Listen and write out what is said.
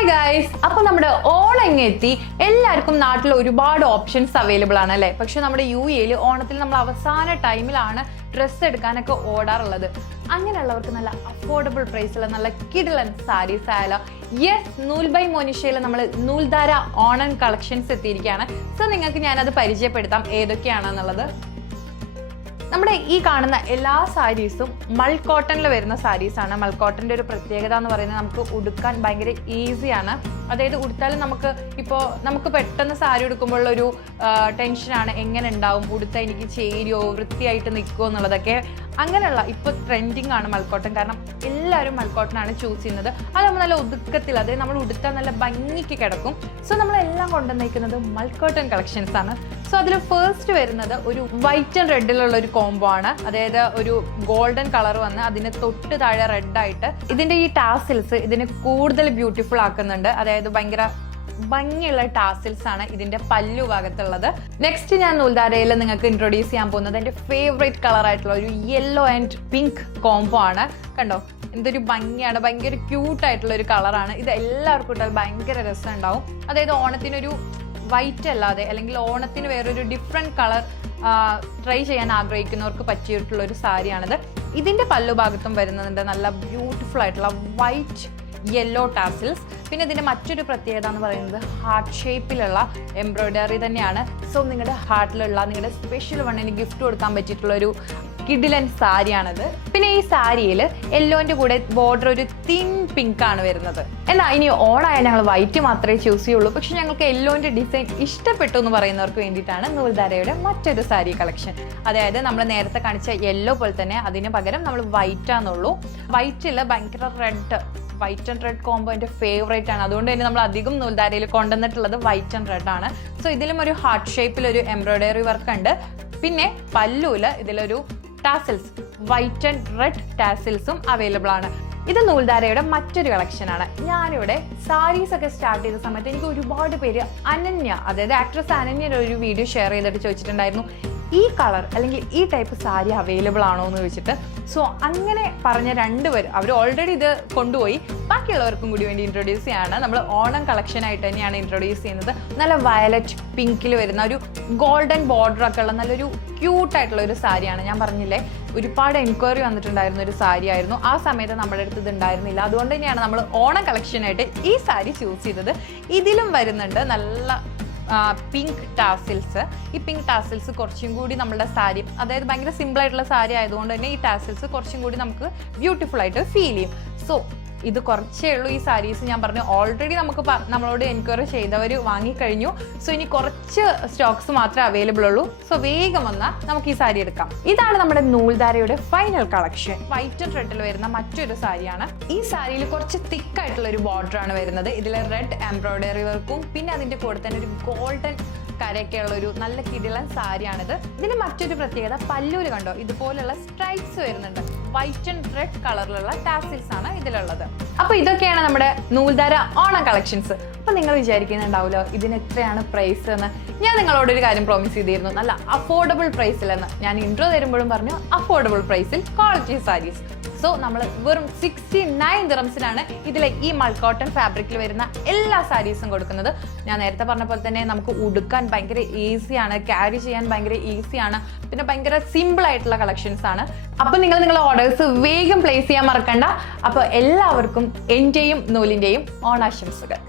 Hi guys, അപ്പോൾ നമ്മുടെ ഓണം എത്തി. എല്ലാവർക്കും നാട്ടിൽ ഒരുപാട് ഓപ്ഷൻസ് അവൈലബിൾ ആണ് അല്ലേ. പക്ഷെ നമ്മുടെ UAE ഓണത്തിൽ നമ്മൾ അവസാന ടൈമിലാണ് ഡ്രസ്സ് എടുക്കാനൊക്കെ ഓടാറുള്ളത്. അങ്ങനെയുള്ളവർക്ക് നല്ല അഫോർഡബിൾ പ്രൈസിൽ നല്ല കിടിലൻ സാരീസ് ആയാലോ. യെസ്, നൂൽ ബൈ മോനിഷയിൽ നമ്മൾ നൂൽധാര ഓണം കളക്ഷൻസ് എത്തിയിരിക്കുകയാണ്. സോ നിങ്ങൾക്ക് ഞാനത് പരിചയപ്പെടുത്താം ഏതൊക്കെയാണെന്നുള്ളത്. നമ്മുടെ ഈ കാണുന്ന എല്ലാ സാരീസും മൾ കോട്ടണിൽ വരുന്ന സാരീസാണ്. മൾ കോട്ടൻ്റെ ഒരു പ്രത്യേകത എന്ന് പറയുന്നത് നമുക്ക് ഉടുക്കാൻ ഭയങ്കര ഈസിയാണ്. അതായത് ഉടുത്താലും നമുക്ക് പെട്ടെന്ന് സാരി ഉടുക്കുമ്പോഴുള്ളൊരു ടെൻഷനാണ്, എങ്ങനെ ഉണ്ടാവും, ഉടുത്താൽ എനിക്ക് ചേരുമോ, വൃത്തിയായിട്ട് നിൽക്കുമോ എന്നുള്ളതൊക്കെ. അങ്ങനെയുള്ള ഇപ്പോൾ ട്രെൻഡിങ് ആണ് മൾക്കോട്ടൺ. കാരണം എല്ലാവരും മൾക്കോട്ടനാണ് ചൂസ് ചെയ്യുന്നത്. അത് നമ്മൾ നല്ല ഒതുക്കത്തിൽ, അതായത് നമ്മൾ ഉടുത്താൽ നല്ല ഭംഗിക്ക് കിടക്കും. സോ നമ്മളെല്ലാം കൊണ്ടുവന്നിരിക്കുന്നത് മൾക്കോട്ടൺ കളക്ഷൻസ് ആണ്. സോ അതിൽ ഫസ്റ്റ് വരുന്നത് ഒരു വൈറ്റ് ആൻഡ് റെഡിലുള്ള ഒരു കോംബോ ആണ്. അതായത് ഒരു ഗോൾഡൻ കളർ വന്ന് അതിന് തൊട്ട് താഴെ റെഡായിട്ട് ഇതിന്റെ ഈ ടാസിൽസ് ഇതിനെ കൂടുതൽ ബ്യൂട്ടിഫുൾ ആക്കുന്നുണ്ട്. അതായത് ഭയങ്കര ഭംഗിയുള്ള ടാസിൽസ് ആണ് ഇതിന്റെ പല്ലു ഭാഗത്തുള്ളത്. നെക്സ്റ്റ് ഞാൻ നൂൽധാരയിൽ നിങ്ങൾക്ക് ഇൻട്രൊഡ്യൂസ് ചെയ്യാൻ പോകുന്നത് എൻ്റെ ഫേവറേറ്റ് കളർ ആയിട്ടുള്ള ഒരു യെല്ലോ ആൻഡ് പിങ്ക് കോംബോ ആണ്. കണ്ടോ, എന്തൊരു ഭംഗിയാണ്, ഭയങ്കര ക്യൂട്ടായിട്ടുള്ള ഒരു കളറാണ് ഇത്. എല്ലാവർക്കും ഇട്ടാൽ ഭയങ്കര രസം ഉണ്ടാവും. അതായത് ഓണത്തിനൊരു വൈറ്റ് അല്ലാതെ, അല്ലെങ്കിൽ ഓണത്തിന് വേറൊരു ഡിഫറെൻറ്റ് കളർ ട്രൈ ചെയ്യാൻ ആഗ്രഹിക്കുന്നവർക്ക് പറ്റിയിട്ടുള്ള ഒരു സാരിയാണിത്. ഇതിൻ്റെ പല്ലു ഭാഗത്തും വരുന്നുണ്ട് നല്ല ബ്യൂട്ടിഫുൾ ആയിട്ടുള്ള വൈറ്റ് യെല്ലോ ടാസിൽസ്. പിന്നെ ഇതിൻ്റെ മറ്റൊരു പ്രത്യേകത എന്ന് പറയുന്നത് ഹാർട്ട് ഷേപ്പിലുള്ള എംബ്രോയ്ഡറി തന്നെയാണ്. സോ നിങ്ങളുടെ ഹാർട്ടിലുള്ള നിങ്ങളുടെ സ്പെഷ്യൽ വണ്ണിന് ഗിഫ്റ്റ് കൊടുക്കാൻ പറ്റിയിട്ടുള്ളൊരു കിഡിലൻ സാരിയാണിത്. പിന്നെ ഈ സാരിയിൽ യെല്ലോൻ്റെ കൂടെ ബോർഡർ ഒരു തിൻ പിങ്ക് ആണ് വരുന്നത്. എന്നാൽ ഇനി ഓണായാൽ ഞങ്ങൾ വൈറ്റ് മാത്രമേ ചൂസ് ചെയ്യുള്ളൂ. പക്ഷെ ഞങ്ങൾക്ക് യെല്ലോൻ്റെ ഡിസൈൻ ഇഷ്ടപ്പെട്ടു എന്ന് പറയുന്നവർക്ക് വേണ്ടിയിട്ടാണ് നൂൽധാരയുടെ മറ്റൊരു സാരി കളക്ഷൻ. അതായത് നമ്മൾ നേരത്തെ കാണിച്ച യെല്ലോ പോലെ തന്നെ അതിന് പകരം നമ്മൾ വൈറ്റ് ആണെന്നുള്ളൂ. വൈറ്റിൽ ഭയങ്കര red, white and red combo എൻ്റെ ഫേവറേറ്റ് ആണ്. അതുകൊണ്ട് തന്നെ നമ്മൾ അധികം നൂൽധാരയിൽ കൊണ്ടുവന്നിട്ടുള്ളത് വൈറ്റ് ആൻഡ് റെഡ് ആണ്. സോ ഇതിലും ഒരു ഹാർട്ട് ഷേപ്പിലൊരു എംബ്രോയ്ഡറി വർക്ക് ഉണ്ട്. പിന്നെ പല്ലുവിൽ ഇതിലൊരു ടാസിൽസ്, വൈറ്റ് ആൻഡ് റെഡ് ടാസിൽസും അവൈലബിൾ ആണ്. ഇത് നൂൽധാരയുടെ മറ്റൊരു കളക്ഷനാണ്. ഞാനിവിടെ സാരീസ് ഒക്കെ സ്റ്റാർട്ട് ചെയ്ത സമയത്ത് എനിക്ക് ഒരുപാട് പേര് അനന്യ, അതായത് ആക്ട്രസ് അനന്യയുടെ ഒരു വീഡിയോ ഷെയർ ചെയ്തിട്ട് ചോദിച്ചിട്ടുണ്ടായിരുന്നു, ഈ കളർ അല്ലെങ്കിൽ ഈ ടൈപ്പ് സാരി അവൈലബിൾ ആണോ എന്ന് ചോദിച്ചിട്ട്. സോ അങ്ങനെ പറഞ്ഞ രണ്ടുപേരും അവർ ഓൾറെഡി ഇത് കൊണ്ടുപോയി. ബാക്കിയുള്ളവർക്കും കൂടി വേണ്ടി ഇൻട്രൊഡ്യൂസ് ചെയ്യാണ്. നമ്മൾ ഓണം കളക്ഷൻ ആയിട്ട് തന്നെയാണ് ഇൻട്രൊഡ്യൂസ് ചെയ്യുന്നത്. നല്ല വയലറ്റ് പിങ്കിൽ വരുന്ന ഒരു ഗോൾഡൻ ബോർഡർ ഒക്കെ ഉള്ള നല്ലൊരു ക്യൂട്ടായിട്ടുള്ള ഒരു സാരിയാണ്. ഞാൻ പറഞ്ഞില്ലേ, ഒരുപാട് എൻക്വയറി വന്നിട്ടുണ്ടായിരുന്ന ഒരു സാരി ആയിരുന്നു. ആ സമയത്ത് നമ്മുടെ അടുത്ത് ഇത് ഉണ്ടായിരുന്നില്ല. അതുകൊണ്ട് തന്നെയാണ് നമ്മൾ ഓണം കളക്ഷനായിട്ട് ഈ സാരി ചൂസ് ചെയ്തത്. ഇതിലും വരുന്നുണ്ട് നല്ല പിങ്ക് ടാസിൽസ്. ഈ പിങ്ക് ടാസിൽസ് കുറച്ചും കൂടി നമ്മുടെ സാരി, അതായത് ഭയങ്കര സിമ്പിൾ ആയിട്ടുള്ള സാരി ആയതുകൊണ്ട് തന്നെ ഈ ടാസിൽസ് കുറച്ചും കൂടി നമുക്ക് ബ്യൂട്ടിഫുൾ ആയിട്ട് ഫീൽ ചെയ്യും. സോ ഇത് കുറച്ചേ ഉള്ളൂ ഈ സാരീസ്. ഞാൻ പറഞ്ഞു ഓൾറെഡി നമ്മളോട് എൻക്വയറി ചെയ്തവർ വാങ്ങിക്കഴിഞ്ഞു. സോ ഇനി കുറച്ച് സ്റ്റോക്സ് മാത്രമേ അവൈലബിൾ ഉള്ളൂ. സോ വേഗം വന്നാൽ നമുക്ക് ഈ സാരി എടുക്കാം. ഇതാണ് നമ്മുടെ നൂൽധാരയുടെ ഫൈനൽ കളക്ഷൻ. വൈറ്റ് ആൻഡ് റെഡിൽ വരുന്ന മറ്റൊരു സാരിയാണ്. ഈ സാരിയിൽ കുറച്ച് തിക്കായിട്ടുള്ള ഒരു ബോർഡർ ആണ് വരുന്നത്. ഇതിൽ റെഡ് എംബ്രോയ്ഡറി വർക്കും പിന്നെ അതിൻ്റെ കൂടെ തന്നെ ഒരു ഗോൾഡൻ കരയൊക്കെയുള്ള ഒരു നല്ല കിടിലൻ സാരിയാണിത്. ഇതിന് മറ്റൊരു പ്രത്യേകത, പല്ലൂര് കണ്ടോ ഇതുപോലുള്ള സ്ട്രൈപ്സ് വരുന്നുണ്ട്. വൈറ്റ് ആൻഡ് റെഡ് കളറിലുള്ള ടാസിൽസ് ആണ് ഇതിലുള്ളത്. അപ്പൊ ഇതൊക്കെയാണ് നമ്മുടെ നൂൽധാര ഓണം കളക്ഷൻസ്. അപ്പൊ നിങ്ങൾ വിചാരിക്കുന്നുണ്ടാവുമല്ലോ ഇതിന് എത്രയാണ് പ്രൈസ് എന്ന്. ഞാൻ നിങ്ങളോടൊരു കാര്യം പ്രോമിസ് ചെയ്തിരുന്നു, നല്ല അഫോർഡബിൾ പ്രൈസിലെന്ന്. ഞാൻ ഇൻട്രോ തരുമ്പോഴും പറഞ്ഞു അഫോർഡബിൾ പ്രൈസിൽ ക്വാളിറ്റി സാരീസ്. സോ നമ്മൾ വെറും 69 ദിറംസിനാണ് ഇതിലെ ഈ മൾക്കോട്ടൺ ഫാബ്രിക്കിൽ വരുന്ന എല്ലാ സാരീസും കൊടുക്കുന്നത്. ഞാൻ നേരത്തെ പറഞ്ഞ പോലെ തന്നെ നമുക്ക് ഉടുക്കാൻ ഭയങ്കര ഈസിയാണ്, ക്യാരി ചെയ്യാൻ ഭയങ്കര ഈസിയാണ്, പിന്നെ ഭയങ്കര സിമ്പിൾ ആയിട്ടുള്ള കളക്ഷൻസ് ആണ്. അപ്പോൾ നിങ്ങൾ നിങ്ങളുടെ ഓർഡേഴ്സ് വേഗം പ്ലേസ് ചെയ്യാൻ മറക്കണ്ട. അപ്പോൾ എല്ലാവർക്കും എൻ്റെയും നൂലിൻ്റെയും ഓണാശംസകൾ.